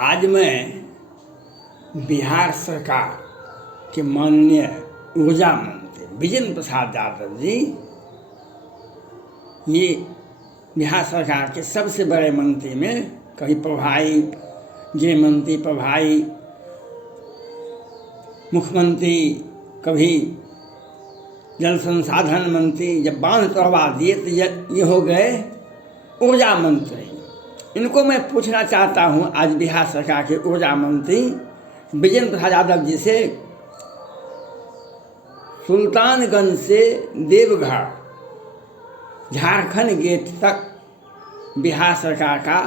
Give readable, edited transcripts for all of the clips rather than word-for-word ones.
आज मैं बिहार सरकार के माननीय ऊर्जा मंत्री विजेंद्र प्रसाद यादव जी, ये बिहार सरकार के सबसे बड़े मंत्री में कभी प्रभारी गृह मंत्री, प्रभारी मुख्यमंत्री, कभी जल संसाधन मंत्री, जब बांध तोड़वा दिए तो ये हो गए ऊर्जा मंत्री। इनको मैं पूछना चाहता हूँ आज बिहार सरकार के ऊर्जा मंत्री विजेंद्र प्रसाद यादव जी से, सुल्तानगंज से देवघर झारखंड गेट तक बिहार सरकार का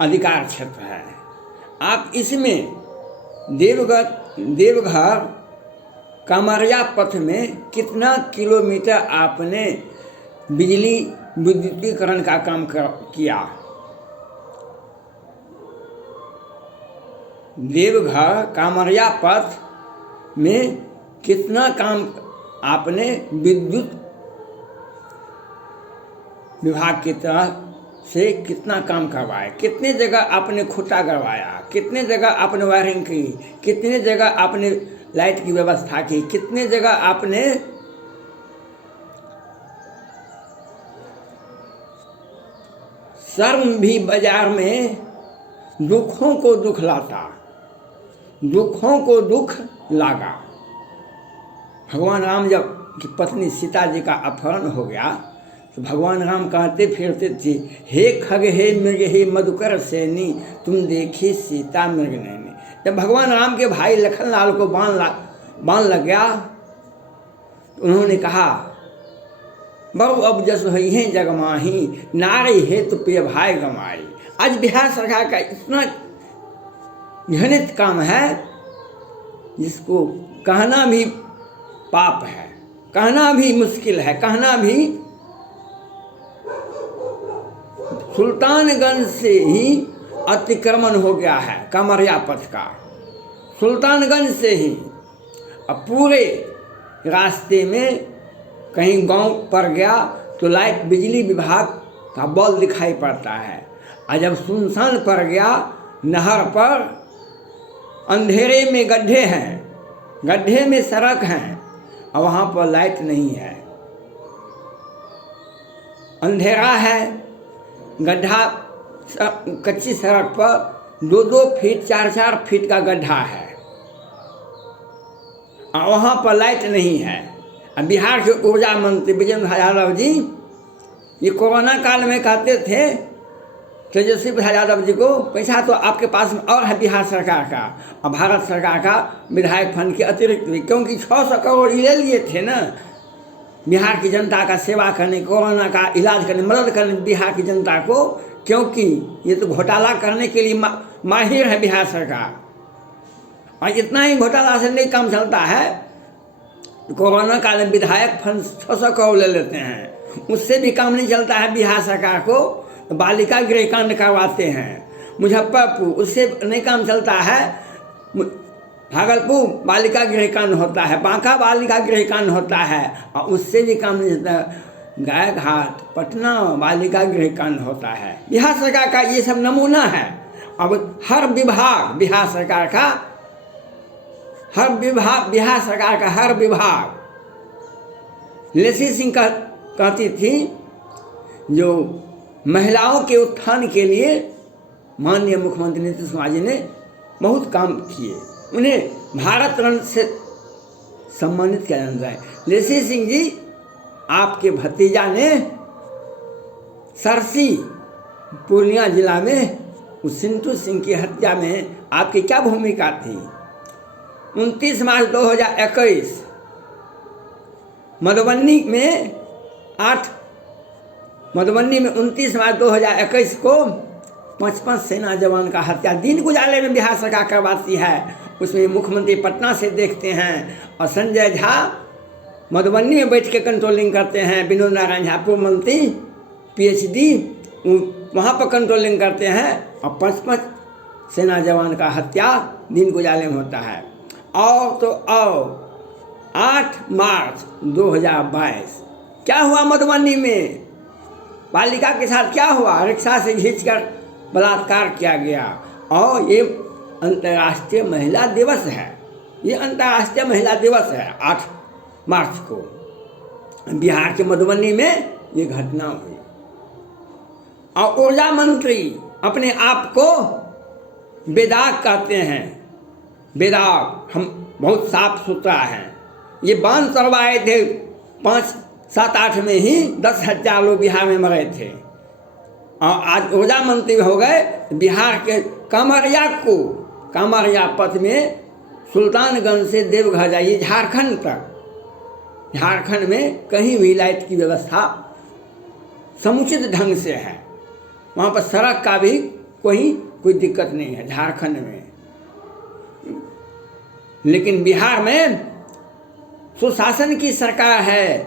अधिकार क्षेत्र है। आप इसमें देवघर कामरिया पथ में कितना किलोमीटर आपने बिजली विद्युतीकरण का काम किया? देवघर कामरिया पथ में कितना काम आपने विद्युत विभाग की तरफ से कितना काम करवाया? कितने जगह आपने खुटा करवाया? कितने जगह आपने वायरिंग की? कितने जगह आपने लाइट की व्यवस्था की? कितने जगह आपने शर्म भी बाजार में दुखों को दुख लाता, दुखों को दुख लागा। भगवान राम जब की पत्नी सीता जी का अपहरण हो गया तो भगवान राम कहते फिरते थे, हे खग हे मृग हे मधुकर सेनी, तुम देखी सीता मृग नैनी। जब भगवान राम के भाई लखन लाल को बाण लग गया तो उन्होंने कहा, बहु अब जस हुई है जगमाही, नारी है तो प्रिय भाई गमाई। आज बिहार सरकार का इतना घृणित काम है जिसको कहना भी पाप है, कहना भी मुश्किल है, कहना भी। सुल्तानगंज से ही अतिक्रमण हो गया है कामरिया पथ का, सुल्तानगंज से ही। अब पूरे रास्ते में कहीं गांव पड़ गया तो लाइट बिजली विभाग का बॉल दिखाई पड़ता है, और जब सुनसान पड़ गया नहर पर अंधेरे में गड्ढे हैं, गड्ढे में सड़क हैं और वहाँ पर लाइट नहीं है, अंधेरा है, गड्ढा कच्ची सड़क पर 2-2 फीट 4-4 फीट का गड्ढा है और वहाँ पर लाइट नहीं है। बिहार के ऊर्जा मंत्री विजेंद्र प्रसाद यादव जी ये कोरोना काल में कहते थे तेजस्वी प्रसाद यादव जी को, पैसा तो आपके पास में और है बिहार सरकार का और भारत सरकार का विधायक फंड के अतिरिक्त भी, क्योंकि 600 करोड़ ले लिए थे ना बिहार की जनता का सेवा करने, कोरोना का इलाज करने, मदद करने बिहार की जनता को, क्योंकि ये तो घोटाला करने के लिए माहिर है बिहार सरकार। और इतना ही घोटाला से नहीं काम चलता है, कोरोना काल में विधायक फंड 600 करोड़ ले लेते हैं, उससे भी काम नहीं चलता है बिहार सरकार को। बालिका गृह कांड करवाते हैं मुजफ्फरपुर, उससे नहीं काम चलता है। भागलपुर बालिका गृह कांड होता है, बांका बालिका गृह कांड होता है और उससे भी काम नहीं चलता। गाय घाट पटना बालिका गृह कांड होता है। बिहार सरकार का ये सब नमूना है। अब हर विभाग बिहार सरकार का, हर विभाग बिहार सरकार का हर विभाग, लेसी सिंह कहती थी जो महिलाओं के उत्थान के लिए माननीय मुख्यमंत्री नीतीश कुमार जी ने बहुत काम किए, उन्हें भारत रत्न से सम्मानित किया जाता है। लेसी सिंह जी आपके भतीजा ने सरसी पूर्णिया जिला में उस सिंटू सिंह की हत्या में आपकी क्या भूमिका थी? 29 मार्च 2021 मधुबनी में 29 मार्च 2021 को 55 सेना जवान का हत्या दिन गुजारे में बिहार सरकार करवाती है। उसमें मुख्यमंत्री पटना से देखते हैं और संजय झा मधुबनी में बैठ के कंट्रोलिंग करते हैं। विनोद नारायण झा पूर्व मंत्री PhD वहाँ पर कंट्रोलिंग करते हैं और 55 सेना जवान का हत्या दिन गुजारे में होता है। और तो और 8 मार्च 2022 क्या हुआ मधुबनी में? बालिका के साथ क्या हुआ? रिक्शा से खींचकर बलात्कार किया गया और ये अंतर्राष्ट्रीय महिला दिवस है। ये अंतर्राष्ट्रीय महिला दिवस है 8 मार्च को। बिहार के मधुबनी में ये घटना हुई और ऊर्जा मंत्री अपने आप को बेदाग कहते हैं। बेदाग, हम बहुत साफ सुथरा हैं। ये बांध करवाए थे 5, 7, 8 में ही 10,000 लोग बिहार में मरे थे और आज ऊर्जा मंत्री हो गए। बिहार के कामरिया पथ में सुल्तानगंज से देवघर जाइए झारखंड तक, झारखंड में कहीं भी लाइट की व्यवस्था समुचित ढंग से है। वहाँ पर सड़क का भी कोई दिक्कत नहीं है झारखंड में। लेकिन बिहार में सुशासन की सरकार है।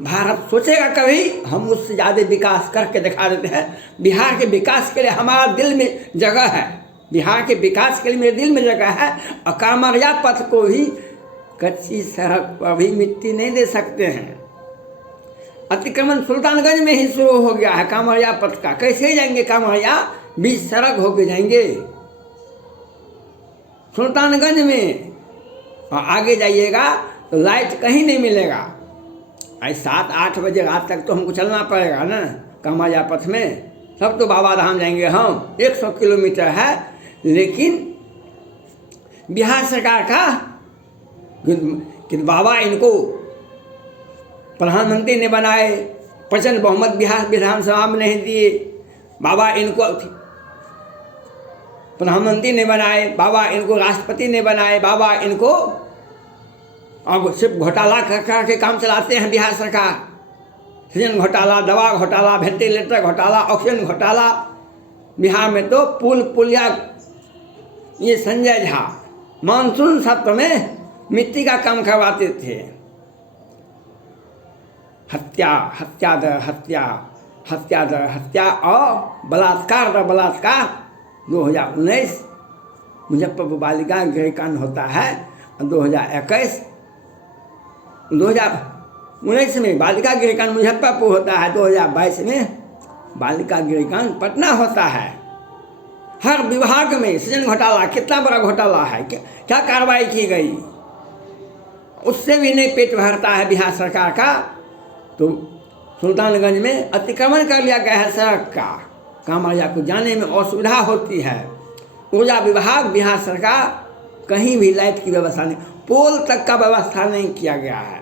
भारत सोचेगा कभी हम उससे ज़्यादा विकास करके दिखा देते हैं। बिहार के विकास के लिए हमारा दिल में जगह है। बिहार के विकास के लिए मेरे दिल में जगह है। और कामरिया पथ को भी कच्ची सड़क पर भी मिट्टी नहीं दे सकते हैं। अतिक्रमण सुल्तानगंज में ही शुरू हो गया है कामरिया पथ का। कैसे जाएंगे कामरिया? बीच सड़क होके जाएंगे सुल्तानगंज में, और आगे जाइएगा तो लाइट कहीं नहीं मिलेगा। आज 7-8 बजे रात तक तो हमको चलना पड़ेगा ना कामरिया पथ में। सब तो बाबा धाम जाएंगे हम, 100 किलोमीटर है। लेकिन बिहार सरकार का कि बाबा इनको प्रधानमंत्री ने बनाए, प्रचंड बहुमत बिहार विधानसभा में नहीं दिए। बाबा इनको प्रधानमंत्री ने बनाए, बाबा इनको राष्ट्रपति ने बनाए, बाबा इनको अब सिर्फ घोटाला कर के काम चलाते हैं बिहार सरकार। सृजन घोटाला, दवा घोटाला, वेंटिलेटर घोटाला, ऑक्सीजन घोटाला। बिहार में तो पुलिया, ये संजय झा मानसून सत्र में मिट्टी का काम करवाते थे। हत्या दर हत्या और बलात्कार दर बलात्कार 2019 मुजफ्फरपुर बालिका गृहकांड होता है। 2019 में बालिका गृहकांड मुजफ्फरपुर होता है। 2022 में बालिका गृहकांड पटना होता है। हर विभाग में सृजन घोटाला, कितना बड़ा घोटाला है, क्या कार्रवाई की गई, उससे भी नहीं पेट भरता है बिहार सरकार का। तो सुल्तानगंज में अतिक्रमण कर लिया गया है सड़क का, कामरिया को जाने में असुविधा होती है। ऊर्जा विभाग, बिहार सरकार कहीं भी लाइट की व्यवस्था नहीं, पोल तक का व्यवस्था नहीं किया गया है।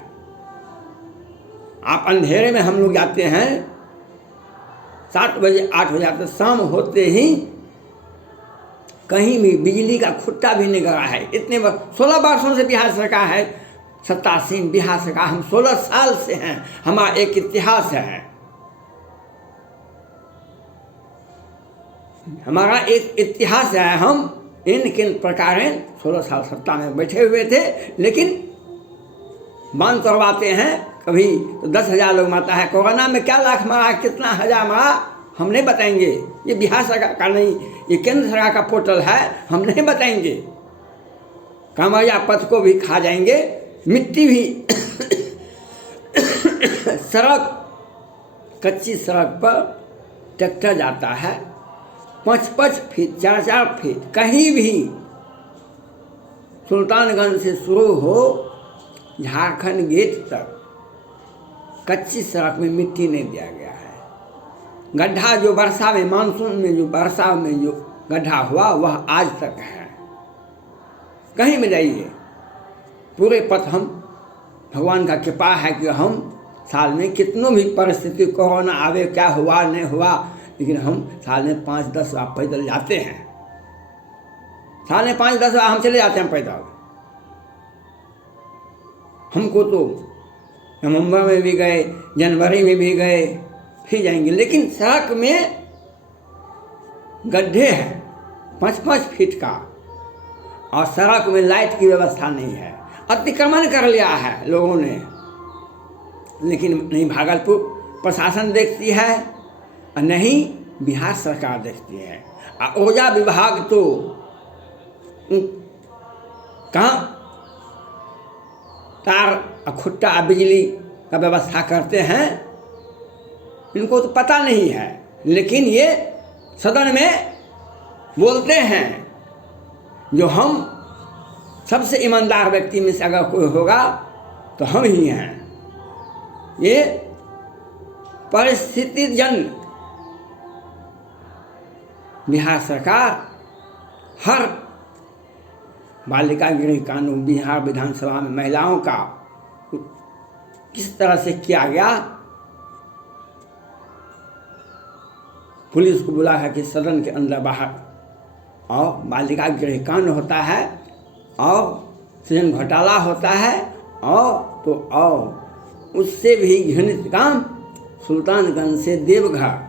आप अंधेरे में हम लोग जाते हैं 7 बजे 8 बजे आते, शाम होते ही कहीं भी बिजली का खुट्टा भी नहीं गड़ा है। इतने 16 वर्षों से बिहार सरकार है, सत्तासीन बिहार सरकार। हम 16 साल से हैं, हमारा एक इतिहास है, हमारा एक इतिहास है। हम इन किन प्रकार 16 साल सत्ता में बैठे हुए थे, लेकिन बांध करवाते हैं। कभी तो 10,000 लोग मारता है। कोरोना में क्या लाख मारा, कितना हजार मारा, हम नहीं बताएंगे। ये बिहार सरकार का नहीं, ये केंद्र सरकार का पोर्टल है, हम नहीं बताएंगे। कामरिया पथ को भी खा जाएंगे, मिट्टी भी सड़क, कच्ची सड़क पर ट्रैक्टर जाता है 5-5 फीट, 4-4 फीट, कहीं भी सुल्तानगंज से शुरू हो झारखंड गेट तक कच्ची सड़क में मिट्टी नहीं दिया गया है। गड्ढा जो वर्षा में, मानसून में जो वर्षा में जो गड्ढा हुआ वह आज तक है। कहीं में जाइए पूरे पथ, हम भगवान का कृपा है कि हम साल में कितनों भी परिस्थिति, कोरोना आवे, क्या हुआ नहीं हुआ, लेकिन हम साल में 5-10 बार पैदल जाते हैं। साल में 5-10 बार हम चले जाते हैं पैदल। हमको तो नवंबर में भी गए, जनवरी में भी गए, फिर जाएंगे। लेकिन सड़क में गड्ढे हैं 5-5 फीट का, और सड़क में लाइट की व्यवस्था नहीं है। अतिक्रमण कर लिया है लोगों ने, लेकिन नहीं भागलपुर प्रशासन देखती है और नहीं बिहार सरकार देखती है। और ऊर्जा विभाग तो कहाँ तार खुट्टा बिजली का व्यवस्था करते हैं, इनको तो पता नहीं है। लेकिन ये सदन में बोलते हैं जो हम सबसे ईमानदार व्यक्ति में से अगर कोई होगा तो हम ही हैं। ये परिस्थितिजन्य बिहार सरकार हर बालिका गृह कानून बिहार विधानसभा में महिलाओं का किस तरह से किया गया, पुलिस को बुला है कि सदन के अंदर बाहर और बालिका गृह कांड होता है और सृजन घोटाला होता है और उससे भी घृणित काम सुल्तानगंज से देवघर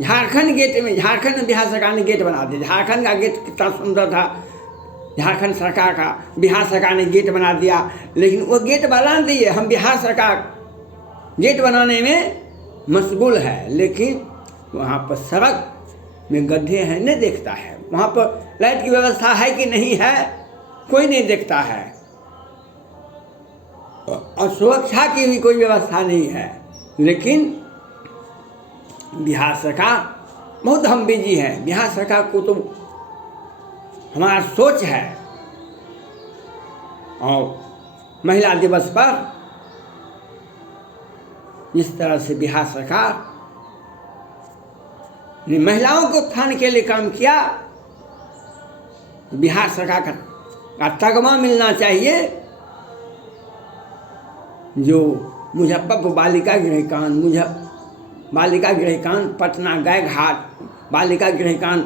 झारखंड गेट में, झारखंड में बिहार सरकार ने गेट बना दिया। झारखंड का गेट कितना सुंदर था, झारखंड सरकार का बिहार सरकार ने गेट बना दिया, लेकिन वो गेट बना दिए, हम बिहार सरकार गेट बनाने में मशगूल है, लेकिन वहाँ पर सड़क में गड्ढे हैं नहीं देखता है, वहाँ पर लाइट की व्यवस्था है कि नहीं है कोई नहीं देखता है, और सुरक्षा की भी कोई व्यवस्था नहीं है। लेकिन बिहार सरकार बहुत हम बिजी है। बिहार सरकार को तो हमारा सोच है, और महिला दिवस पर जिस तरह से बिहार सरकार ने महिलाओं को उत्थान के लिए काम किया, बिहार सरकार का तगमा मिलना चाहिए। जो मुजफ्फरपुर बालिका गृह कांड, बालिका गृह कांड, पटना गए घाट बालिका गृह कांड,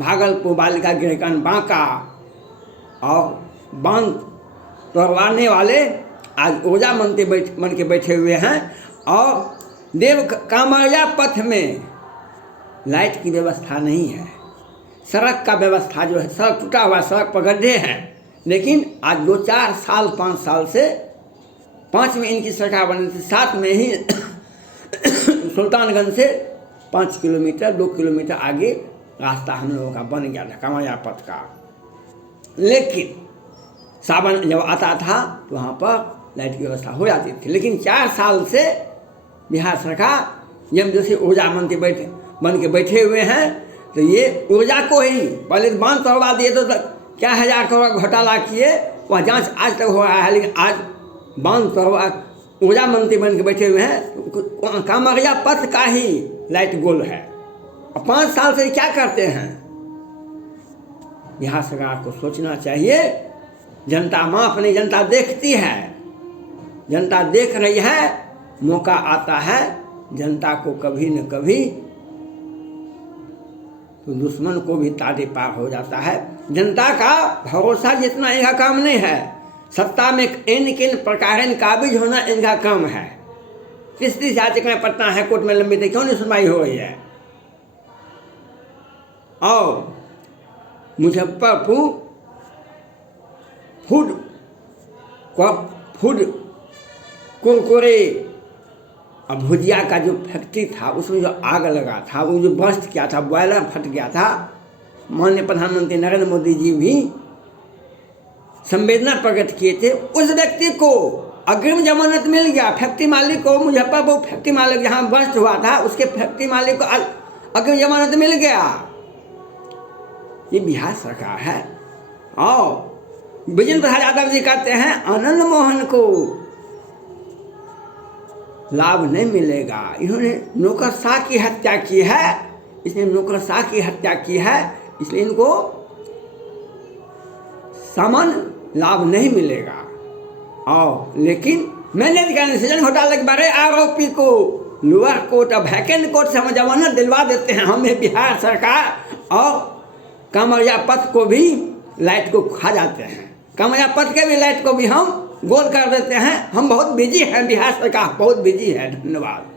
भागलपुर बालिका गृह कांड, बांका और बांध तोड़वाने वाले आज ऊर्जा मंत्री बन के बैठे हुए हैं, और देव कामरिया पथ में लाइट की व्यवस्था नहीं है, सड़क का व्यवस्था जो है, सड़क टूटा हुआ, सड़क पर गड्ढे हैं। लेकिन आज 2-4 साल 5 साल से 5 में इनकी सरकार बनी थी, 7 में ही सुल्तानगंज से 5 किलोमीटर 2 किलोमीटर आगे रास्ता हम लोगों का बन गया था कामरिया पथ का। लेकिन सावन जब आता था तो वहाँ पर लाइट की व्यवस्था हो जाती थी। लेकिन 4 साल से बिहार सरकार जब जैसे ऊर्जा मंत्री बन के बैठे हुए हैं, तो ये ऊर्जा को ही पहले बांध तोड़वा दिए तो क्या 1000 करोड़ घोटाला किए, वह जांच आज तक हो रहा है। लेकिन आज बांध तोड़वा ऊर्जा मंत्री बन के बैठे हुए हैं, कामरिया पथ का ही लाइट गोल है, और 5 साल से क्या करते हैं। बिहार सरकार को सोचना चाहिए, जनता माफ नहीं, जनता देखती है, जनता देख रही है, मौका आता है जनता को कभी न कभी तो दुश्मन को भी ताड़े पार हो जाता है। जनता का भरोसा जितना इनका काम नहीं है, सत्ता में किन प्रकार काबिज होना इनका काम है। 30 याचिकाएं पटना हाईकोर्ट में लंबित है, क्यों नहीं सुनवाई हो रही है। और मुजफ्फरपुर फूड कुरकुरे और भुजिया का जो फैक्ट्री था, उसमें जो आग लगा था, वो जो बस्ट किया था, बॉयलर फट गया था, माननीय प्रधानमंत्री नरेंद्र मोदी जी भी संवेदना प्रकट किए थे। उस व्यक्ति को अग्रिम जमानत मिल गया, फैक्ट्री मालिक को, मुजफ्फरपुर फैक्ट्री मालिक जहाँ बस्ट हुआ था उसके फैक्ट्री मालिक को अग्रिम जमानत मिल गया। ये बिहार सरकार है। और विजेंद्र प्रसाद यादव जी कहते हैं आनंद मोहन को लाभ नहीं मिलेगा, इन्होंने नौकरशाह की हत्या की है, इसने नौकरशाह की हत्या की है, इसलिए इनको सामान्य लाभ नहीं मिलेगा। और लेकिन मैंने सृजन घोटाले के बारे आरोपी को लोअर कोर्ट और वैकेंट कोर्ट से हम जमानत दिलवा देते हैं। हमें बिहार सरकार और कामरिया पथ को भी लाइट को खा जाते हैं, कामरिया पथ के भी लाइट को भी हम गोल कर देते हैं। हम बहुत बिजी हैं, बिहार सरकार बहुत बिजी है। धन्यवाद।